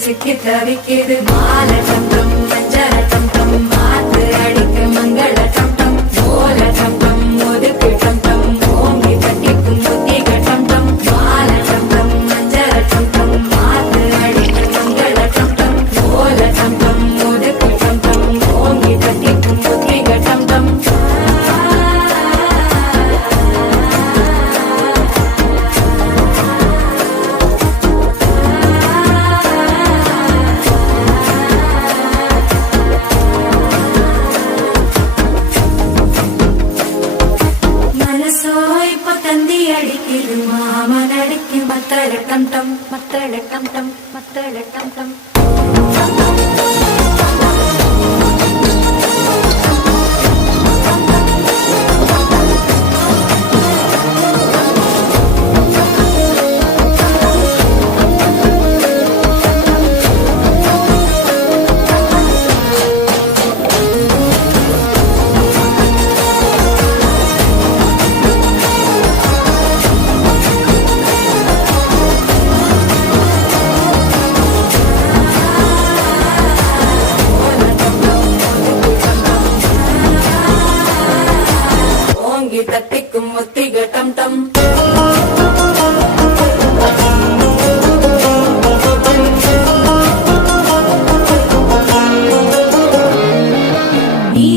சிக்கி தவிக்குது மால டம்டம் மஞ்சள டம்டம் மாத்து அடிக்கு மங்கள டம்டம் ஓல டம்டம் ஒதுக்கு டம்டம் ஓங்கி தட்டிக்கும் புத்திக டம்டம் மால டம்டம் மஞ்சள டம்டம் மாத்து அடிக்கு மங்கள டம்டம் ஓல டம்டம் ஒதுக்கு டம்டம் ஓங்கி தட்டிக்கும் புத்திக டம்டம் அடிக்குது மாமன் அடிக்கு மத்தள டம்டம் மத்தள டம்டம் மத்தள டம்டம் தட்டிக்கும் முத்திக டம்டம் நீ